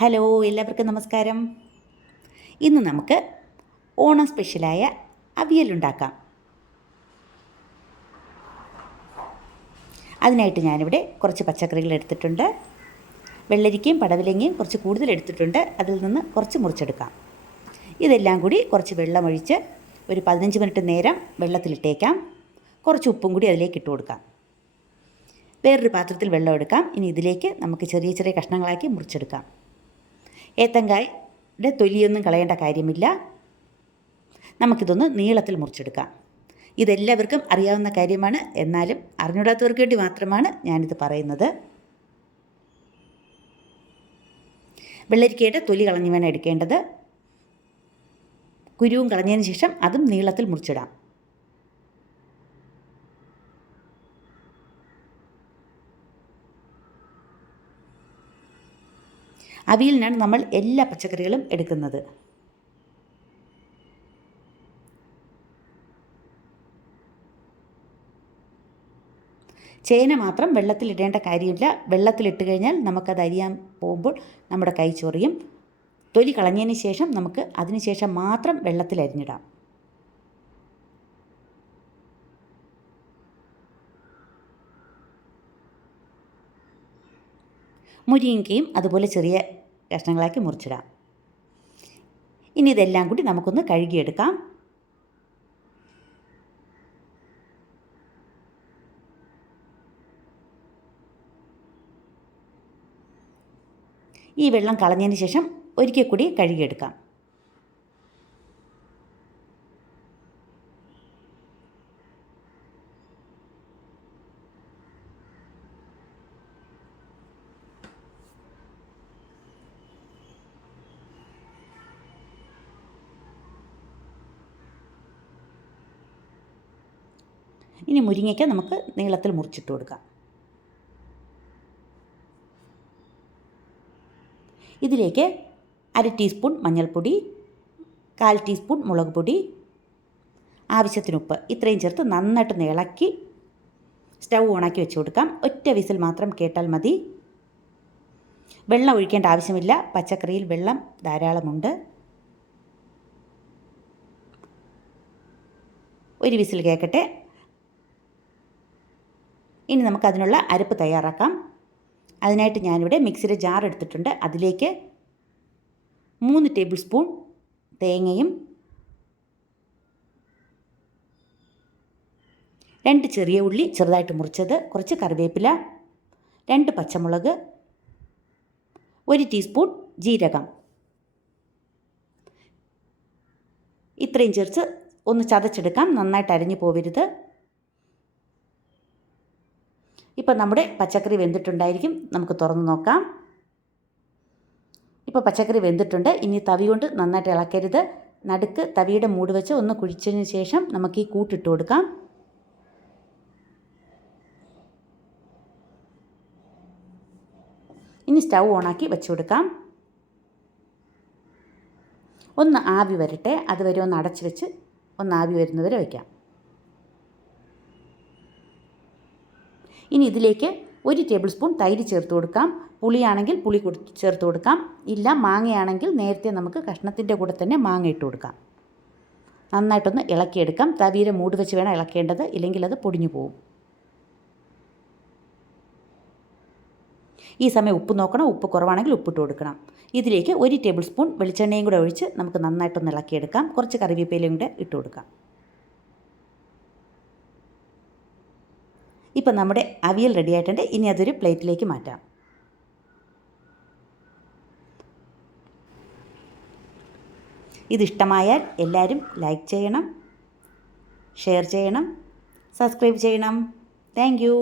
Hello, എല്ലാവർക്കും നമസ്കാരം. ഇന്ന് നമുക്ക് ഓണം സ്പെഷ്യലായ അവിയലുണ്ടാക്കാം. അതിനായിട്ട് ഞാനിവിടെ കുറച്ച് പച്ചക്കറികൾ എടുത്തിട്ടുണ്ട്. വെള്ളരിക്കയും പടവലങ്ങയും കുറച്ച് കൂടുതൽ എടുത്തിട്ടുണ്ട്. അതിൽ നിന്ന് കുറച്ച് മുറിച്ചെടുക്കാം. ഇതെല്ലാം കൂടി കുറച്ച് വെള്ളമൊഴിച്ച് ഒരു 15 മിനിറ്റ് നേരം വെള്ളത്തിലിട്ടേക്കാം. കുറച്ച് ഉപ്പും കൂടി അതിലേക്ക് ഇട്ട് കൊടുക്കാം. വേറൊരു പാത്രത്തിൽ വെള്ളം എടുക്കാം. ഇനി ഇതിലേക്ക് നമുക്ക് ചെറിയ ചെറിയ കഷ്ണങ്ങളാക്കി മുറിച്ചെടുക്കാം. ഏത്തങ്കായുടെ തൊലിയൊന്നും കളയേണ്ട കാര്യമില്ല. നമുക്കിതൊന്ന് നീളത്തിൽ മുറിച്ചെടുക്കാം. ഇതെല്ലാവർക്കും അറിയാവുന്ന കാര്യമാണ്. എന്നാലും അറിഞ്ഞൂടാത്തവർക്ക് വേണ്ടി മാത്രമാണ് ഞാനിത് പറയുന്നത്. വെള്ളരിക്കയുടെ തൊലി കളഞ്ഞു വേണം എടുക്കേണ്ടത്. കുരുവും കളഞ്ഞതിന് ശേഷം അതും നീളത്തിൽ മുറിച്ചിടാം. അവിയലിനാണ് നമ്മൾ എല്ലാ പച്ചക്കറികളും എടുക്കുന്നത്. ചേന മാത്രം വെള്ളത്തിലിടേണ്ട കാര്യമില്ല. വെള്ളത്തിലിട്ട് കഴിഞ്ഞാൽ നമുക്കത് അരിയാൻ പോകുമ്പോൾ നമ്മുടെ കൈ ചൊറിയും. തൊലി കളഞ്ഞതിന് ശേഷം നമുക്ക് അതിനുശേഷം മാത്രം വെള്ളത്തിലരിഞ്ഞിടാം. മുരിങ്ങയും അതുപോലെ ചെറിയ കഷ്ണങ്ങളാക്കി മുറിച്ചിടാം. ഇനി ഇതെല്ലാം കൂടി നമുക്കൊന്ന് കഴുകിയെടുക്കാം. ഈ വെള്ളം കളഞ്ഞതിന് ശേഷം ഒരിക്കൽ കൂടി കഴുകിയെടുക്കാം. ഇനി മുരിങ്ങയ്ക്ക നമുക്ക് നീളത്തിൽ മുറിച്ചിട്ട് കൊടുക്കാം. ഇതിലേക്ക് 1/2 ടീസ്പൂൺ മഞ്ഞൾപ്പൊടി, 1/4 ടീസ്പൂൺ മുളക് പൊടി, ആവശ്യത്തിന് ഉപ്പ്, ഇത്രയും ചേർത്ത് നന്നായിട്ട് ഇളക്കി സ്റ്റൗ ഓണാക്കി വെച്ച് കൊടുക്കാം. ഒറ്റ വിസിൽ മാത്രം കേട്ടാൽ മതി. വെള്ളം ഒഴിക്കേണ്ട ആവശ്യമില്ല. പച്ചക്കറിയിൽ വെള്ളം ധാരാളമുണ്ട്. ഒരു വിസിൽ കേൾക്കട്ടെ. ഇനി നമുക്കതിനുള്ള അരപ്പ് തയ്യാറാക്കാം. അതിനായിട്ട് ഞാനിവിടെ മിക്സിയുടെ ജാർ എടുത്തിട്ടുണ്ട്. അതിലേക്ക് 3 ടേബിൾ സ്പൂൺ തേങ്ങയും 2 ചെറിയ ഉള്ളി ചെറുതായിട്ട് മുറിച്ചത്, കുറച്ച് കറിവേപ്പില, 2 പച്ചമുളക്, 1 ടീസ്പൂൺ ജീരകം, ഇത്രയും ചേർത്ത് ഒന്ന് ചതച്ചെടുക്കാം. നന്നായിട്ട് അരിഞ്ഞു പോവരുത്. ഇപ്പോൾ നമ്മുടെ പച്ചക്കറി വെന്തിട്ടുണ്ടായിരിക്കും. നമുക്ക് തുറന്ന് നോക്കാം. ഇപ്പോൾ പച്ചക്കറി വെന്തിട്ടുണ്ട്. ഇനി തവി കൊണ്ട് നന്നായിട്ട് ഇളക്കരുത്. നടുക്ക് തവിയുടെ മൂട് വെച്ച് ഒന്ന് കുഴിച്ചതിന് ശേഷം നമുക്ക് ഈ കൂട്ടിട്ട് കൊടുക്കാം. ഇനി സ്റ്റൗ ഓണാക്കി വെച്ച് കൊടുക്കാം. ഒന്ന് ആവി വരട്ടെ. അതുവരെ ഒന്ന് അടച്ച് വെച്ച് ഒന്ന് ആവി വരുന്നവരെ വയ്ക്കാം. ഇനി ഇതിലേക്ക് 1 ടേബിൾ സ്പൂൺ തൈര് ചേർത്ത് കൊടുക്കാം. പുളിയാണെങ്കിൽ പുളി ചേർത്ത് കൊടുക്കാം. ഇല്ല, മാങ്ങയാണെങ്കിൽ നേരത്തെ നമുക്ക് കഷ്ണത്തിൻ്റെ കൂടെ തന്നെ മാങ്ങ ഇട്ട് കൊടുക്കാം. നന്നായിട്ടൊന്ന് ഇളക്കിയെടുക്കാം. തവിയുടെ മൂട് വെച്ച് വേണം ഇളക്കേണ്ടത്, ഇല്ലെങ്കിൽ അത് പൊടിഞ്ഞു പോകും. ഈ സമയം ഉപ്പ് നോക്കണം. ഉപ്പ് കുറവാണെങ്കിൽ ഉപ്പിട്ട് കൊടുക്കണം. ഇതിലേക്ക് 1 ടേബിൾ സ്പൂൺ വെളിച്ചെണ്ണയും കൂടെ ഒഴിച്ച് നമുക്ക് നന്നായിട്ടൊന്ന് ഇളക്കിയെടുക്കാം. കുറച്ച് കറിവേപ്പിലയും കൂടെ ഇട്ട് കൊടുക്കാം. ഇപ്പം നമ്മുടെ അവിയൽ റെഡി ആയിട്ടുണ്ട്. ഇനി അതൊരു പ്ലേറ്റിലേക്ക് മാറ്റാം. ഇതിഷ്ടമായാൽ എല്ലാവരും ലൈക്ക് ചെയ്യണം, ഷെയർ ചെയ്യണം, സബ്സ്ക്രൈബ് ചെയ്യണം. Thank you.